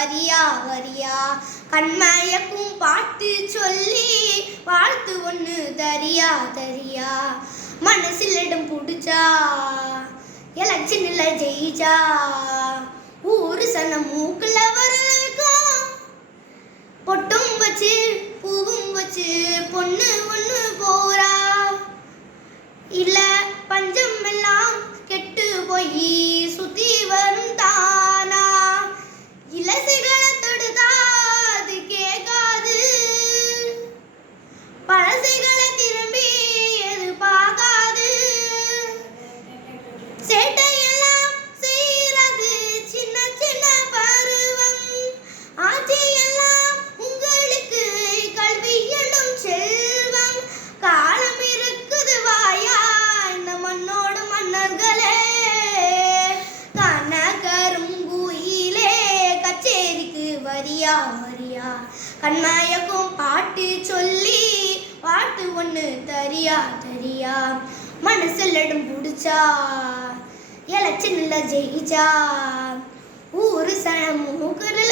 வரியா வரியா கண்மயக்கும் பாட்டு சொல்லி வாழ்த்து ஒன்று தரியா தரியா மனசில் இடம் பிடிச்சா எலெக்ஷன்ல ஜெயிச்சா ஊரு சனம் மூக்குல வர வைக்கும் பொட்டும் வச்சு பூவும் வச்சு பொண்ணு ஒண்ணு போறா இல்ல பஞ்சம் எல்லாம் கெட்டு போய் சுத்தி வரும் தானா இலசைகளை தொடுதா அது கேட்காது பழசைகளை திரும்பி எது பார்க்காது சேட்டையெல்லாம் செய்யறது சின்ன சின்ன பருவம் ஆட்சியெல்லாம் உங்களுக்கு கல்வி எனும் செல்வம் காலம் இருக்குது வாயா இந்த மண்ணோடு மன்னர்களே கனகருங்குயிலே கச்சேரிக்கு வரியா வரியா கண்மயக்கும் பாட்டு சொல்லி பாட்டு ஒன்று தரியா தரியா மனசில் இடம் பிடிச்சா எலெக்ஷன்ல ஜெயிச்சா ஊரு சனம் மூக்குல